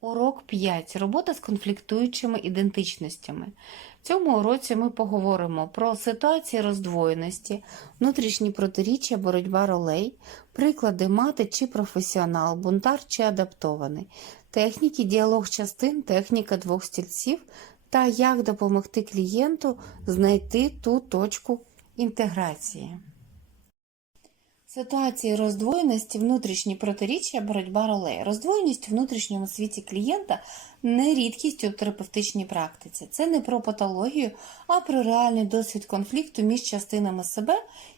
Урок 5. Робота з конфліктуючими ідентичностями. В цьому уроці ми поговоримо про ситуації роздвоєності, внутрішні протиріччя, боротьба ролей, приклади мати чи професіонал, бунтар чи адаптований, техніки, діалог частин, техніка двох стільців та як допомогти клієнту знайти ту точку інтеграції. Ситуації роздвоєності, внутрішні протиріччя, боротьба ролей. Роздвоєність у внутрішньому світі клієнта не рідкість у терапевтичній практиці. Це не про патологію, а про реальний досвід конфлікту між частинами себе,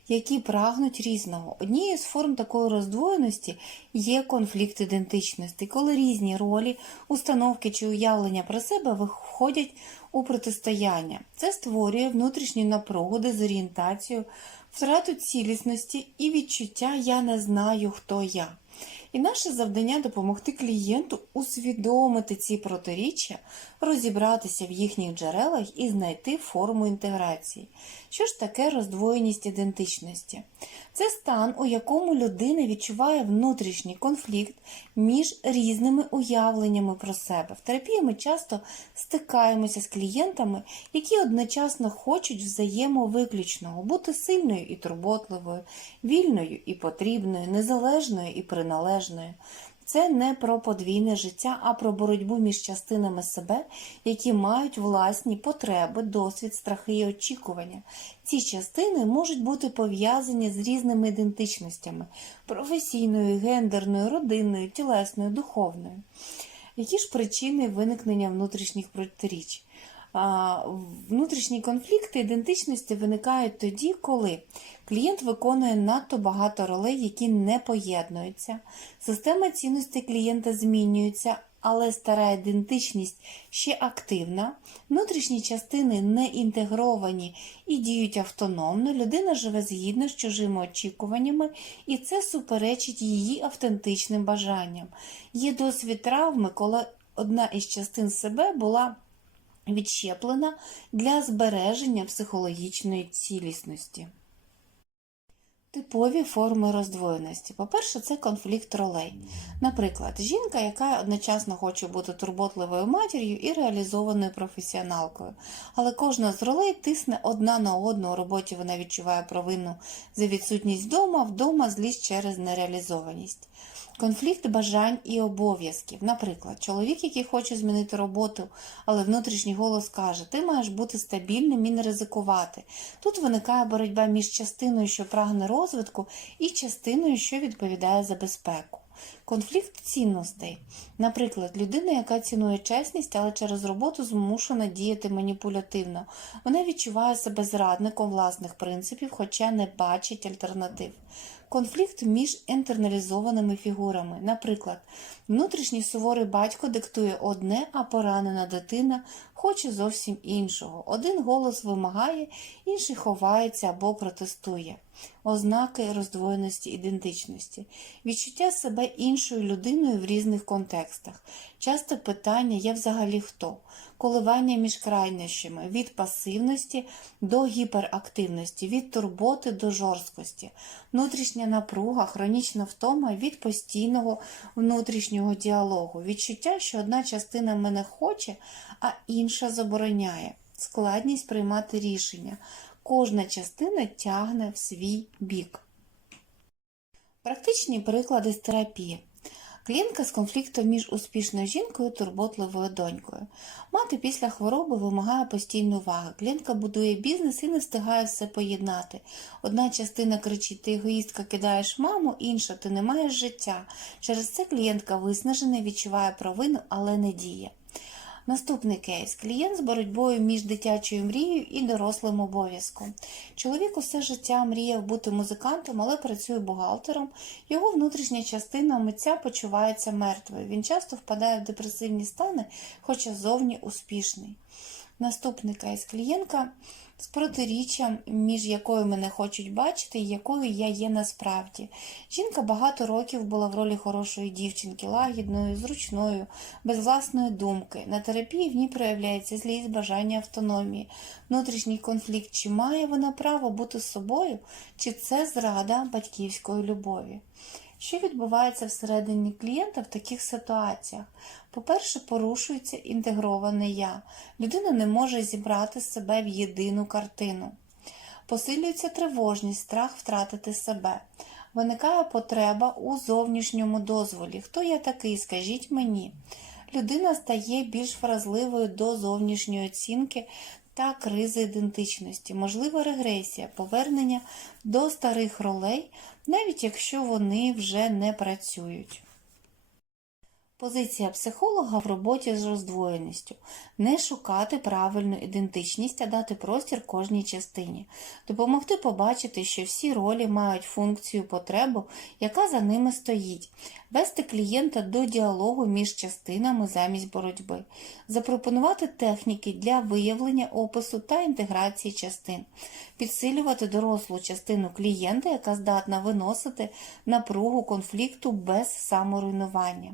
які прагнуть різного. Однією з форм такої роздвоєності є конфлікт ідентичності, коли різні ролі, установки чи уявлення про себе виходять у протистояння. Це створює внутрішню напругу, дезорієнтацію, втрату цілісності і відчуття Я не знаю, хто я. І наше завдання допомогти клієнту усвідомити ці протиріччя, розібратися в їхніх джерелах і знайти форму інтеграції. Що ж таке роздвоєність ідентичності? Це стан, у якому людина відчуває внутрішній конфлікт між різними уявленнями про себе. В терапії ми часто стикаємося з клієнтами, які одночасно хочуть взаємовиключного бути сильною і турботливою, вільною і потрібною, незалежною і приналежною. Це не про подвійне життя, а про боротьбу між частинами себе, які мають власні потреби, досвід, страхи і очікування. Ці частини можуть бути пов'язані з різними ідентичностями професійною, гендерною, родинною, тілесною, духовною. Які ж причини виникнення внутрішніх протиріч? Внутрішні конфлікти ідентичності виникають тоді, коли клієнт виконує надто багато ролей, які не поєднуються, система цінностей клієнта змінюється, але стара ідентичність ще активна, внутрішні частини не інтегровані і діють автономно, людина живе згідно з чужими очікуваннями, і це суперечить її автентичним бажанням. Є досвід травми, коли одна із частин себе була відщеплена для збереження психологічної цілісності. Типові форми роздвоєності. По-перше, це конфлікт ролей. Наприклад, жінка, яка одночасно хоче бути турботливою матір'ю і реалізованою професіоналкою. Але кожна з ролей тисне одна на одну у роботі вона відчуває провину за відсутність вдома, вдома злість через нереалізованість. Конфлікт бажань і обов'язків. Наприклад, чоловік, який хоче змінити роботу, але внутрішній голос каже, ти маєш бути стабільним і не ризикувати. Тут виникає боротьба між частиною, що прагне розвитку, і частиною, що відповідає за безпеку. Конфлікт цінностей. Наприклад, людина, яка цінує чесність, але через роботу змушена діяти маніпулятивно. Вона відчуває себе зрадником власних принципів, хоча не бачить альтернатив. Конфлікт між інтерналізованими фігурами. Наприклад, внутрішній суворий батько диктує одне, а поранена дитина хоче зовсім іншого. Один голос вимагає, інший ховається або протестує. Ознаки роздвоєності ідентичності, відчуття себе іншою людиною в різних контекстах, часто питання Я взагалі хто, коливання між крайнощами, від пасивності до гіперактивності, від турботи до жорсткості, внутрішня напруга, хронічна втома від постійного внутрішнього діалогу, відчуття, що одна частина мене хоче, а інша забороняє, складність приймати рішення. Кожна частина тягне в свій бік. Практичні приклади з терапії. Клієнтка з конфліктом між успішною жінкою і турботливою донькою. Мати після хвороби вимагає постійної уваги. Клієнтка будує бізнес і не встигає все поєднати. Одна частина кричить: ти егоїстка кидаєш маму, інша ти не маєш життя. Через це клієнтка виснажена, відчуває провину, але не діє. Наступний кейс. Клієнт з боротьбою між дитячою мрією і дорослим обов'язком. Чоловік усе життя мріяв бути музикантом, але працює бухгалтером. Його внутрішня частина митця почувається мертвою. Він часто впадає в депресивні стани, хоча зовні успішний. Наступний кейс клієнтка з протиріччям, між якою мене хочуть бачити і якою я є насправді. Жінка багато років була в ролі хорошої дівчинки, лагідною, зручною, без власної думки. На терапії в ній проявляється злість, бажання автономії, внутрішній конфлікт, чи має вона право бути собою, чи це зрада батьківської любові. Що відбувається всередині клієнта в таких ситуаціях? По-перше, порушується інтегроване я. Людина не може зібрати себе в єдину картину. Посилюється тривожність, страх втратити себе. Виникає потреба у зовнішньому дозволі. Хто я такий? Скажіть мені. Людина стає більш вразливою до зовнішньої оцінки та кризи ідентичності, можлива регресія, повернення до старих ролей, навіть якщо вони вже не працюють. Позиція психолога в роботі з роздвоєністю. Не шукати правильну ідентичність, а дати простір кожній частині, допомогти побачити, що всі ролі мають функцію потребу, яка за ними стоїть, вести клієнта до діалогу між частинами замість боротьби, запропонувати техніки для виявлення опису та інтеграції частин, підсилювати дорослу частину клієнта, яка здатна виносити напругу конфлікту без саморуйнування.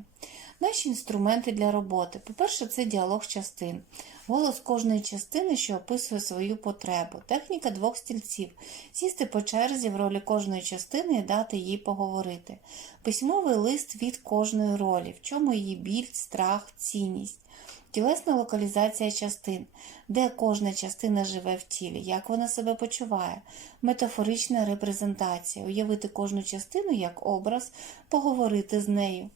Наші інструменти для роботи. По-перше, це діалог частин. Голос кожної частини, що описує свою потребу. Техніка двох стільців. Сісти по черзі в ролі кожної частини і дати їй поговорити. Письмовий лист від кожної ролі, в чому її біль, страх, цінність. Тілесна локалізація частин, де кожна частина живе в тілі, як вона себе почуває, метафорична репрезентація, уявити кожну частину як образ, поговорити з нею.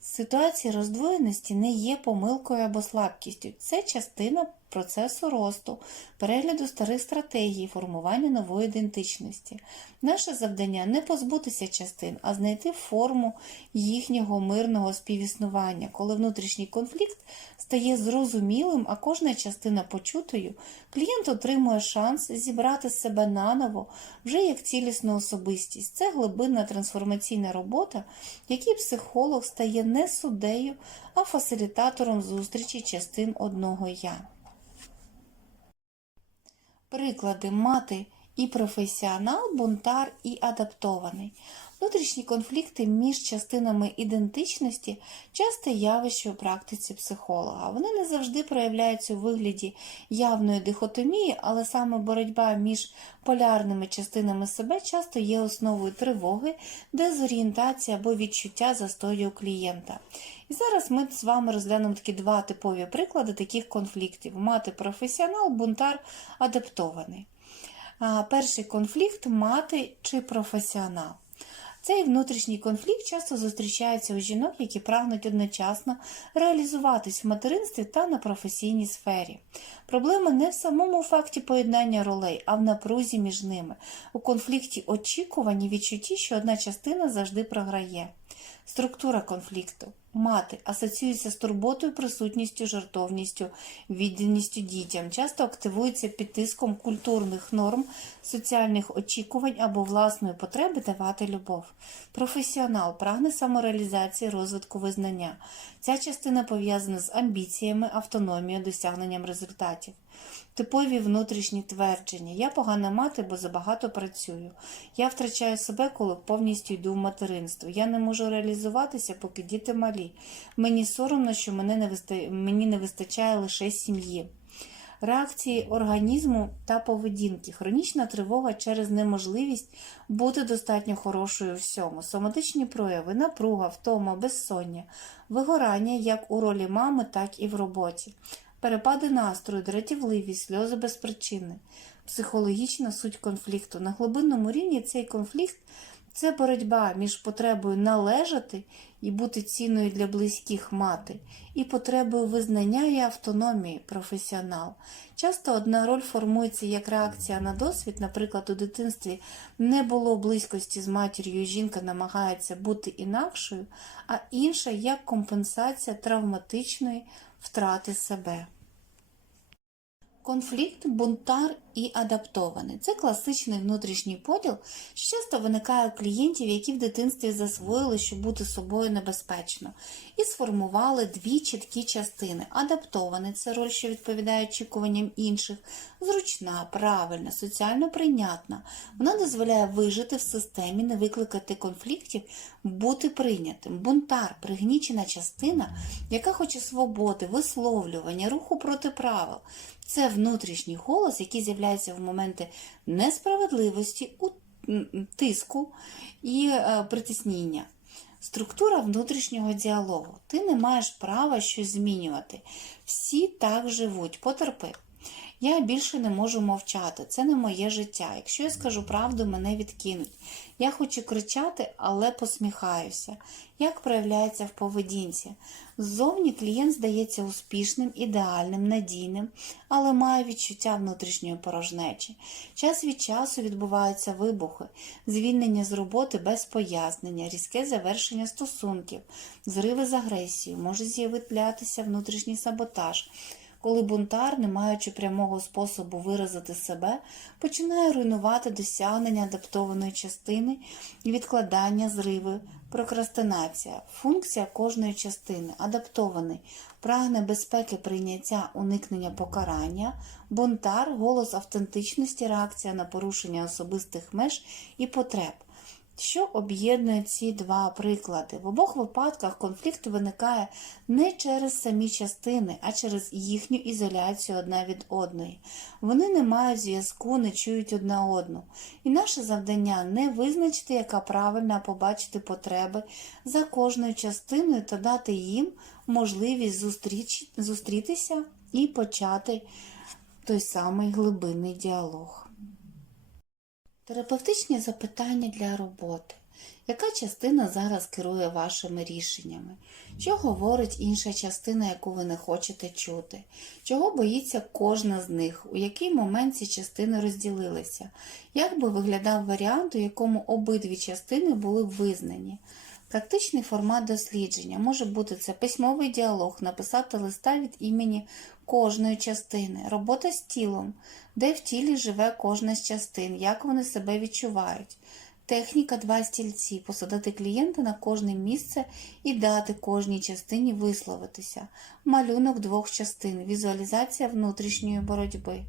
Ситуації роздвоєності не є помилкою або слабкістю. Це частина процесу росту, перегляду старих стратегій, формування нової ідентичності. Наше завдання не позбутися частин, а знайти форму їхнього мирного співіснування, коли внутрішній конфлікт стає зрозумілим, а кожна частина почутою, клієнт отримує шанс зібрати себе наново вже як цілісну особистість. Це глибинна трансформаційна робота, якій психолог стає не суддею, а фасилітатором зустрічі частин одного я. Приклади мати і професіонал, бунтар і адаптований. Внутрішні конфлікти між частинами ідентичності часте явище у практиці психолога. Вони не завжди проявляються у вигляді явної дихотомії, але саме боротьба між полярними частинами себе часто є основою тривоги, дезорієнтації або відчуття застою клієнта. І зараз ми з вами розглянемо такі два типові приклади таких конфліктів: мати професіонал, бунтар адаптований. Перший конфлікт мати чи професіонал. Цей внутрішній конфлікт часто зустрічається у жінок, які прагнуть одночасно реалізуватись в материнстві та на професійній сфері. Проблема не в самому факті поєднання ролей, а в напрузі між ними, у конфлікті очікувань і відчутті, що одна частина завжди програє. Структура конфлікту. Мати асоціюється з турботою, присутністю, жартовністю, відданістю дітям, часто активується під тиском культурних норм, соціальних очікувань або власної потреби давати любов. Професіонал прагне самореалізації, розвитку визнання. Ця частина пов'язана з амбіціями, автономією, досягненням результатів. Типові внутрішні твердження. Я погана мати, бо забагато працюю. Я втрачаю себе, коли повністю йду в материнство. Я не можу реалізуватися, поки діти малі. Мені соромно, що мені не вистачає лише сім'ї. Реакції організму та поведінки, хронічна тривога через неможливість бути достатньо хорошою у всьому, соматичні прояви, напруга, втома, безсоння, вигорання як у ролі мами, так і в роботі, перепади настрою, дратівливість, сльози без причини, психологічна суть конфлікту. На глибинному рівні цей конфлікт це боротьба між потребою належати і бути цінною для близьких мати, і потребою визнання і автономії професіонал. Часто одна роль формується як реакція на досвід, наприклад, у дитинстві не було близькості з матір'ю, жінка намагається бути інакшою, а інша як компенсація травматичної втрати себе. Конфлікт, бунтар і адаптований це класичний внутрішній поділ, що часто виникає у клієнтів, які в дитинстві засвоїли, що бути собою небезпечно, і сформували дві чіткі частини. Адаптований це роль, що відповідає очікуванням інших, зручна, правильна, соціально прийнятна. Вона дозволяє вижити в системі, не викликати конфліктів, бути прийнятим. Бунтар пригнічена частина, яка хоче свободи, висловлювання, руху проти правил. Це внутрішній голос, який з'являється в моменти несправедливості, тиску і е, притиснення. Структура внутрішнього діалогу. Ти не маєш права щось змінювати. Всі так живуть, потерпи. Я більше не можу мовчати, це не моє життя. Якщо я скажу правду, мене відкинуть. Я хочу кричати, але посміхаюся. Як проявляється в поведінці? Ззовні клієнт здається успішним, ідеальним, надійним, але має відчуття внутрішньої порожнечі. Час від часу відбуваються вибухи, звільнення з роботи без пояснення, різке завершення стосунків, зриви з агресією, може з'являтися внутрішній саботаж коли бунтар, не маючи прямого способу виразити себе, починає руйнувати досягнення адаптованої частини відкладання зриви, прокрастинація, функція кожної частини, адаптований, прагне безпеки прийняття уникнення покарання, бунтар, голос автентичності, реакція на порушення особистих меж і потреб. Що об'єднує ці два приклади? В обох випадках конфлікт виникає не через самі частини, а через їхню ізоляцію одна від одної. Вони не мають зв'язку, не чують одна одну. І наше завдання не визначити, яка правильна, а побачити потреби за кожною частиною та дати їм можливість зустріч... зустрітися і почати той самий глибинний діалог. Терапевтичні запитання для роботи. Яка частина зараз керує вашими рішеннями? Що говорить інша частина, яку ви не хочете чути? Чого боїться кожна з них? У який момент ці частини розділилися? Як би виглядав варіант, у якому обидві частини були б визнані? Практичний формат дослідження може бути це письмовий діалог, написати листа від імені кожної частини, робота з тілом, де в тілі живе кожна з частин, як вони себе відчувають. Техніка два стільці посадити клієнта на кожне місце і дати кожній частині висловитися, малюнок двох частин, візуалізація внутрішньої боротьби.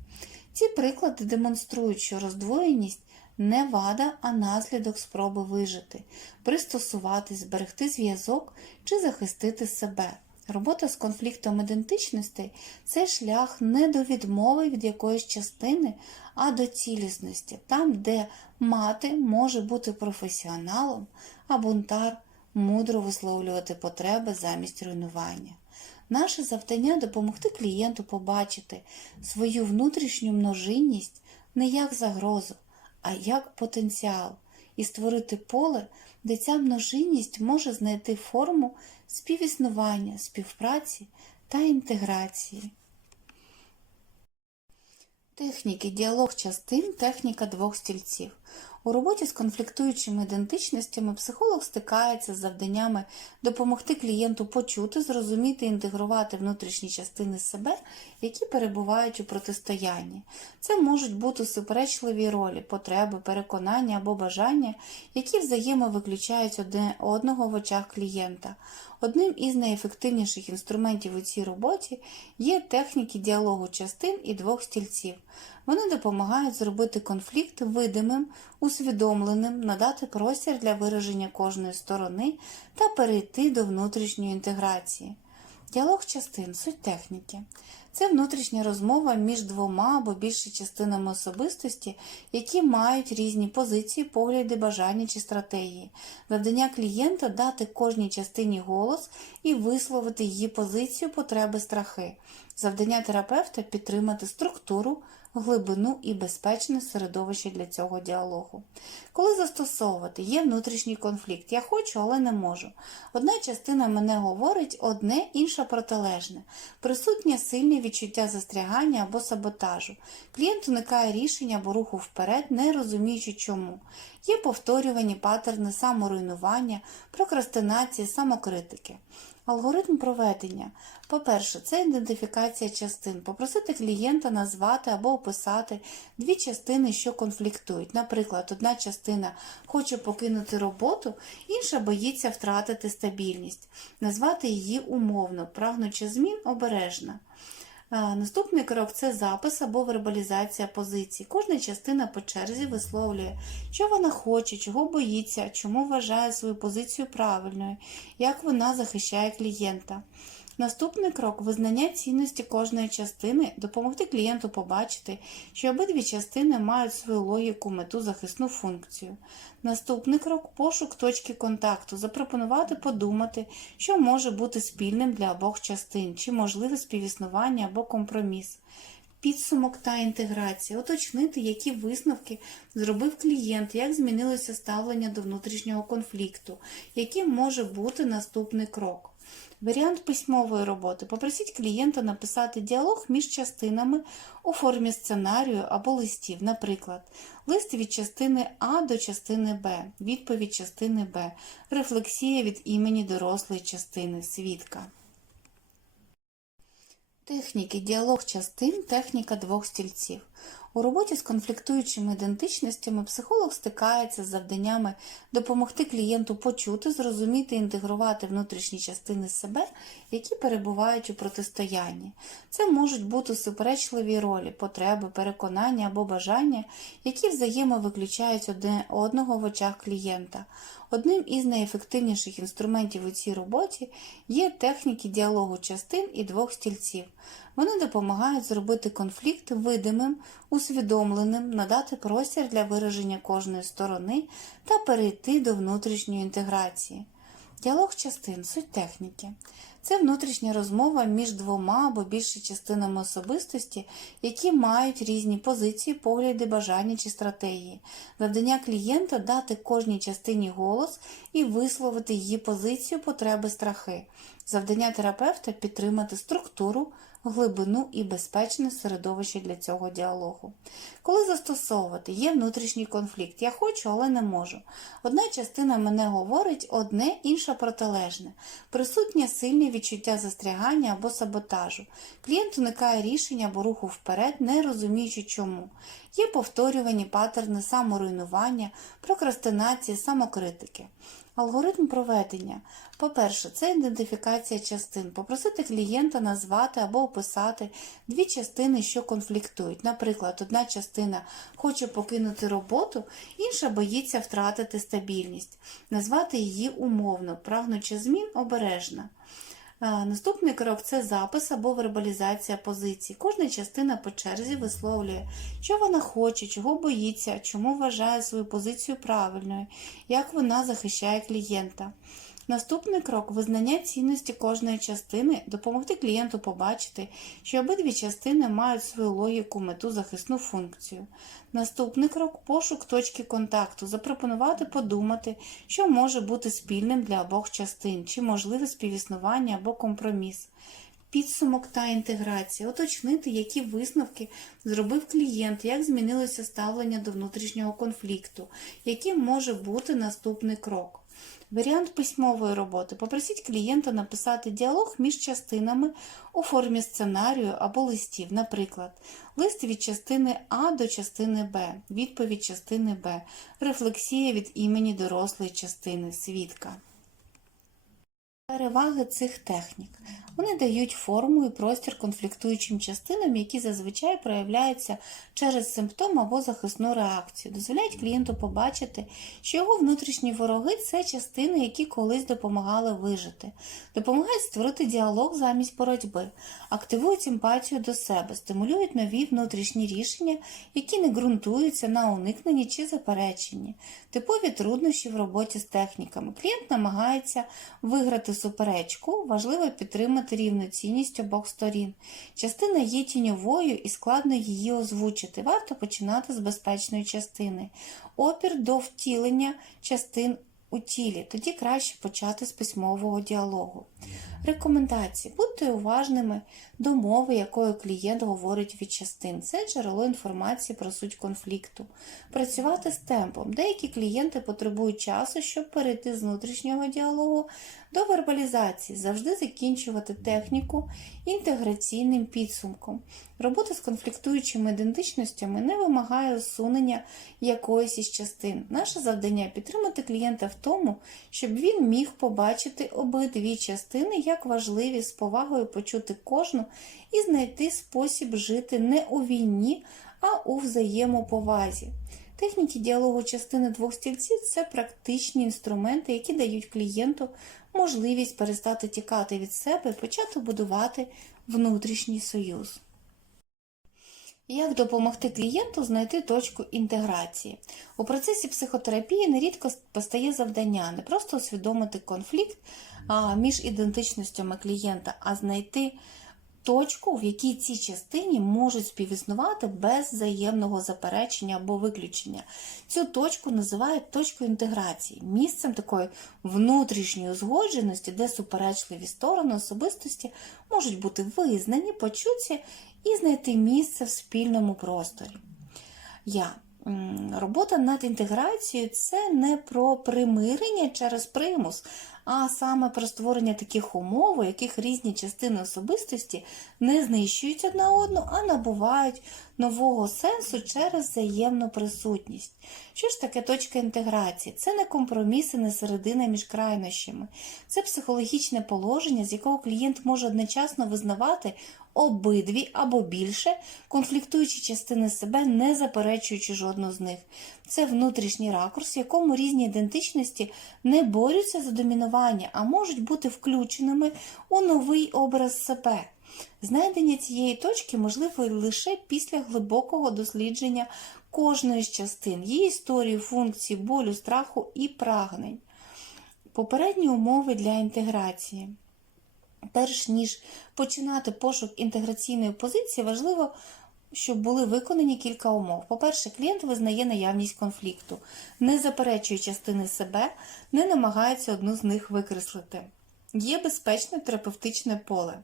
Ці приклади демонструють, що роздвоєність не вада, а наслідок спроби вижити, пристосуватись, зберегти зв'язок чи захистити себе. Робота з конфліктом ідентичностей це шлях не до відмови від якоїсь частини, а до цілісності, там, де мати може бути професіоналом, а бунтар мудро висловлювати потреби замість руйнування. Наше завдання допомогти клієнту побачити свою внутрішню множинність не як загрозу, а як потенціал, і створити поле, де ця множинність може знайти форму співіснування, співпраці та інтеграції. Техніки діалог частин, техніка двох стільців. У роботі з конфліктуючими ідентичностями психолог стикається з завданнями допомогти клієнту почути, зрозуміти і інтегрувати внутрішні частини себе, які перебувають у протистоянні. Це можуть бути суперечливі ролі, потреби, переконання або бажання, які взаємовиключають одне одного в очах клієнта. Одним із найефективніших інструментів у цій роботі є техніки діалогу частин і двох стільців. Вони допомагають зробити конфлікт видимим, усвідомленим, надати простір для вираження кожної сторони та перейти до внутрішньої інтеграції. Діалог частин суть техніки. Це внутрішня розмова між двома або більше частинами особистості, які мають різні позиції, погляди, бажання чи стратегії. Завдання клієнта дати кожній частині голос і висловити її позицію, потреби, страхи. Завдання терапевта підтримати структуру, глибину і безпечне середовище для цього діалогу. Коли застосовувати, є внутрішній конфлікт. Я хочу, але не можу. Одна частина мене говорить одне, інша протилежне. Присутнє сильне відчуття застрягання або саботажу. Клієнт уникає рішення або руху вперед, не розуміючи чому. Є повторювані паттерни саморуйнування, прокрастинації, самокритики. Алгоритм проведення. По-перше, це ідентифікація частин. Попросити клієнта назвати або описати дві частини, що конфліктують. Наприклад, одна частина хоче покинути роботу, інша боїться втратити стабільність. Назвати її умовно, прагнучи змін обережно. Наступний крок це запис або вербалізація позицій. Кожна частина по черзі висловлює, що вона хоче, чого боїться, чому вважає свою позицію правильною, як вона захищає клієнта. Наступний крок визнання цінності кожної частини, допомогти клієнту побачити, що обидві частини мають свою логіку, мету, захисну функцію. Наступний крок пошук точки контакту, запропонувати подумати, що може бути спільним для обох частин, чи можливе співіснування або компроміс. Підсумок та інтеграція, уточнити, які висновки зробив клієнт, як змінилося ставлення до внутрішнього конфлікту, яким може бути наступний крок. Варіант письмової роботи. Попросіть клієнта написати діалог між частинами у формі сценарію або листів, наприклад, лист від частини А до частини Б, відповідь частини Б, рефлексія від імені дорослої частини, свідка. Техніки діалог частин, техніка двох стільців. У роботі з конфліктуючими ідентичностями психолог стикається з завданнями допомогти клієнту почути, зрозуміти і інтегрувати внутрішні частини себе, які перебувають у протистоянні. Це можуть бути суперечливі ролі, потреби, переконання або бажання, які взаємовиключають одне одного в очах клієнта. Одним із найефективніших інструментів у цій роботі є техніки діалогу частин і двох стільців. Вони допомагають зробити конфлікт видимим, усвідомленим, надати простір для вираження кожної сторони та перейти до внутрішньої інтеграції. Діалог частин суть техніки. Це внутрішня розмова між двома або більше частинами особистості, які мають різні позиції, погляди, бажання чи стратегії. Завдання клієнта дати кожній частині голос і висловити її позицію, потреби, страхи. Завдання терапевта підтримати структуру, глибину і безпечне середовище для цього діалогу. Коли застосовувати, є внутрішній конфлікт. Я хочу, але не можу. Одна частина мене говорить одне, інша протилежне. Присутнє сильне відчуття застрягання або саботажу. Клієнт уникає рішення або руху вперед, не розуміючи чому. Є повторювані паттерни саморуйнування, прокрастинації, самокритики. Алгоритм проведення. По-перше, це ідентифікація частин. Попросити клієнта назвати або описати дві частини, що конфліктують. Наприклад, одна частина хоче покинути роботу, інша боїться втратити стабільність. Назвати її умовно, прагнучи змін обережно. Наступний крок це запис або вербалізація позицій. Кожна частина по черзі висловлює, що вона хоче, чого боїться, чому вважає свою позицію правильною, як вона захищає клієнта. Наступний крок визнання цінності кожної частини, допомогти клієнту побачити, що обидві частини мають свою логіку, мету, захисну функцію. Наступний крок пошук точки контакту, запропонувати подумати, що може бути спільним для обох частин, чи можливе співіснування або компроміс. Підсумок та інтеграція, уточнити, які висновки зробив клієнт, як змінилося ставлення до внутрішнього конфлікту, яким може бути наступний крок. Варіант письмової роботи. Попросіть клієнта написати діалог між частинами у формі сценарію або листів, наприклад, лист від частини А до частини Б, відповідь частини Б, рефлексія від імені дорослої частини, свідка. Переваги цих технік. Вони дають форму і простір конфліктуючим частинам, які зазвичай проявляються через симптом або захисну реакцію, дозволяють клієнту побачити, що його внутрішні вороги це частини, які колись допомагали вижити, допомагають створити діалог замість боротьби, активують емпатію до себе, стимулюють нові внутрішні рішення, які не ґрунтуються на уникненні чи запереченні, типові труднощі в роботі з техніками. Клієнт намагається виграти суперечку, важливо підтримати рівноцінність обох сторін. Частина є тіньовою і складно її озвучити. Варто починати з безпечної частини. Опір до втілення частин у тілі, тоді краще почати з письмового діалогу. Рекомендації. Будьте уважними до мови, якою клієнт говорить від частин. Це джерело інформації про суть конфлікту. Працювати з темпом. Деякі клієнти потребують часу, щоб перейти з внутрішнього діалогу до вербалізації, завжди закінчувати техніку інтеграційним підсумком. Робота з конфліктуючими ідентичностями не вимагає усунення якоїсь із частин. Наше завдання підтримати клієнта в тому, щоб він міг побачити обидві частини як важливі з повагою почути кожну і знайти спосіб жити не у війні, а у взаємоповазі. Техніки діалогу частини двох стільців це практичні інструменти, які дають клієнту можливість перестати тікати від себе і почати будувати внутрішній союз. Як допомогти клієнту знайти точку інтеграції? У процесі психотерапії нерідко постає завдання не просто усвідомити конфлікт між ідентичностями клієнта, а знайти точку, в якій ці частині можуть співіснувати без взаємного заперечення або виключення. Цю точку називають точкою інтеграції, місцем такої внутрішньої узгодженості, де суперечливі сторони особистості можуть бути визнані, почуті і знайти місце в спільному просторі. Я. Робота над інтеграцією це не про примирення через примус, а саме про створення таких умов, у яких різні частини особистості не знищують одна одну, а набувають нового сенсу через взаємну присутність. Що ж таке точка інтеграції? Це не компроміси, не середина між крайнощами. Це психологічне положення, з якого клієнт може одночасно визнавати обидві або більше конфліктуючі частини себе, не заперечуючи жодну з них. Це внутрішній ракурс, в якому різні ідентичності не борються за домінування, а можуть бути включеними у новий образ себе. Знайдення цієї точки можливо лише після глибокого дослідження кожної з частин, її історії, функцій, болю, страху і прагнень. Попередні умови для інтеграції. Перш ніж починати пошук інтеграційної позиції, важливо, щоб були виконані кілька умов. По-перше, клієнт визнає наявність конфлікту, не заперечує частини себе, не намагається одну з них викреслити. Є безпечне терапевтичне поле,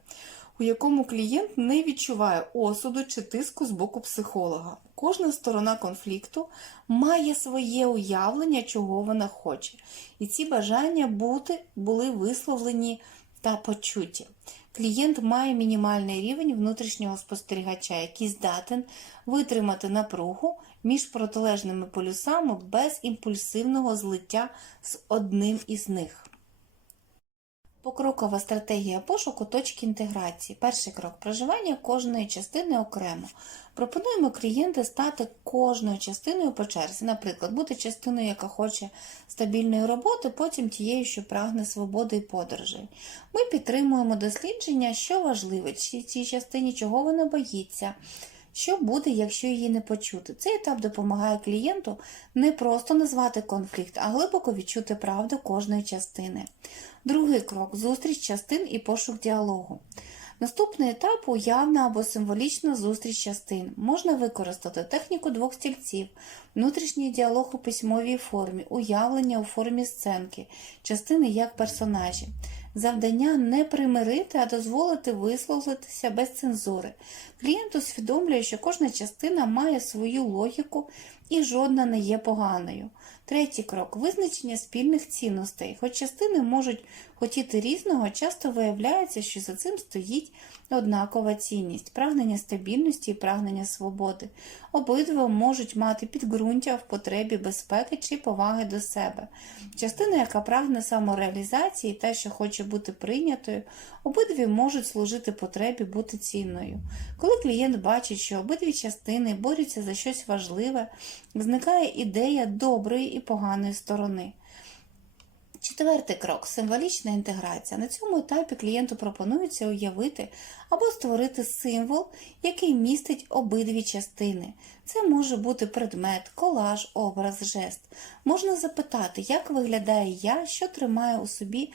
у якому клієнт не відчуває осуду чи тиску з боку психолога. Кожна сторона конфлікту має своє уявлення, чого вона хоче, і ці бажання бути були висловлені та почуті. Клієнт має мінімальний рівень внутрішнього спостерігача, який здатен витримати напругу між протилежними полюсами без імпульсивного злиття з одним із них. Покрокова стратегія пошуку точки інтеграції. Перший крок проживання кожної частини окремо. Пропонуємо клієнту стати кожною частиною по черзі. Наприклад, бути частиною, яка хоче стабільної роботи, потім тією, що прагне свободи і подорожей. Ми підтримуємо дослідження, що важливо, чи цій частині, чого вона боїться. Що буде, якщо її не почути? Цей етап допомагає клієнту не просто назвати конфлікт, а глибоко відчути правду кожної частини. Другий крок зустріч частин і пошук діалогу. Наступний етап уявна або символічна зустріч частин. Можна використати техніку двох стільців, внутрішній діалог у письмовій формі, уявлення у формі сценки, частини як персонажі. Завдання не примирити, а дозволити висловитися без цензури. Клієнт усвідомлює, що кожна частина має свою логіку і жодна не є поганою. Третій крок визначення спільних цінностей. Хоч частини можуть хотіти різного, часто виявляється, що за цим стоїть однакова цінність, прагнення стабільності і прагнення свободи. Обидва можуть мати підґрунтя в потребі безпеки чи поваги до себе. Частина, яка прагне самореалізації, та, що хоче бути прийнятою, обидві можуть служити потребі бути цінною. Коли клієнт бачить, що обидві частини борються за щось важливе, зникає ідея доброї і поганої сторони. Четвертий крок символічна інтеграція. На цьому етапі клієнту пропонується уявити або створити символ, який містить обидві частини. Це може бути предмет, колаж, образ, жест. Можна запитати, як виглядає я, що тримає у собі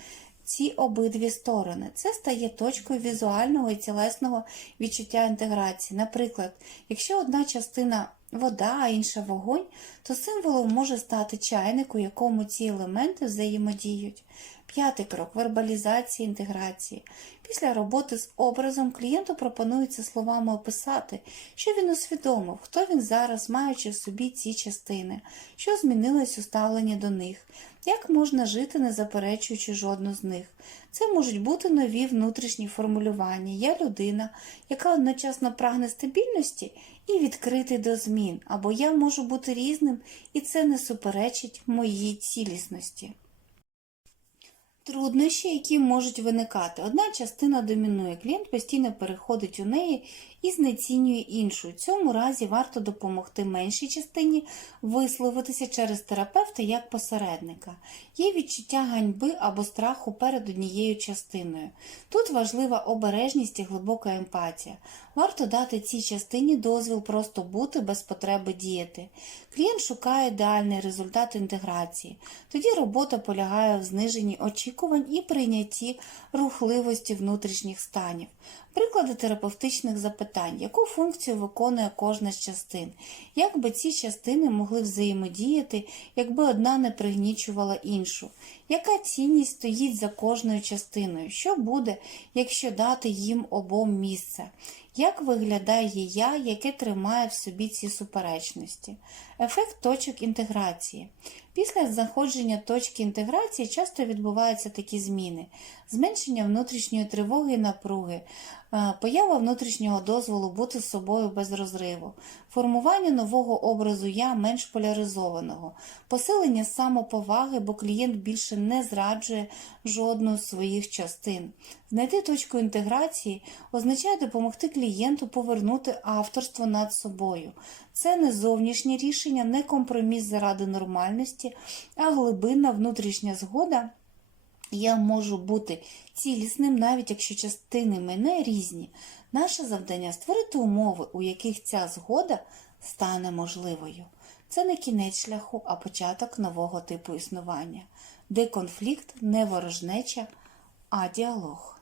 ці обидві сторони. Це стає точкою візуального і тілесного відчуття інтеграції. Наприклад, якщо одна частина вода, а інша вогонь, то символом може стати чайник, у якому ці елементи взаємодіють. П'ятий крок вербалізації інтеграції. Після роботи з образом клієнту пропонується словами описати, що він усвідомив, хто він зараз, маючи в собі ці частини, що змінилось у ставленні до них, як можна жити, не заперечуючи жодну з них. Це можуть бути нові внутрішні формулювання. Я людина, яка одночасно прагне стабільності і відкритий до змін, або я можу бути різним, і це не суперечить моїй цілісності. Труднощі, які можуть виникати. Одна частина домінує, клієнт постійно переходить у неї і знецінює іншу. Цьому разі варто допомогти меншій частині висловитися через терапевта як посередника. Є відчуття ганьби або страху перед однією частиною. Тут важлива обережність і глибока емпатія. Варто дати цій частині дозвіл просто бути без потреби діяти. Клієнт шукає ідеальний результат інтеграції. Тоді робота полягає в зниженні очікувань і прийнятті рухливості внутрішніх станів. Приклади терапевтичних запитань, яку функцію виконує кожна з частин, як би ці частини могли взаємодіяти, якби одна не пригнічувала іншу, яка цінність стоїть за кожною частиною, що буде, якщо дати їм обом місце, як виглядає я, яке тримає в собі ці суперечності, ефект точок інтеграції. Після знаходження точки інтеграції часто відбуваються такі зміни: зменшення внутрішньої тривоги і напруги, е, поява внутрішнього дозволу бути з собою без розриву, формування нового образу я менш поляризованого, посилення самоповаги, бо клієнт більше не зраджує жодну з своїх частин. Знайти точку інтеграції означає допомогти клієнту повернути авторство над собою. Це не зовнішнє рішення, не компроміс заради нормальності, а глибинна внутрішня згода. Я можу бути цілісним, навіть якщо частини мене різні. Наше завдання створити умови, у яких ця згода стане можливою. Це не кінець шляху, а початок нового типу існування, де конфлікт не ворожнеча, а діалог.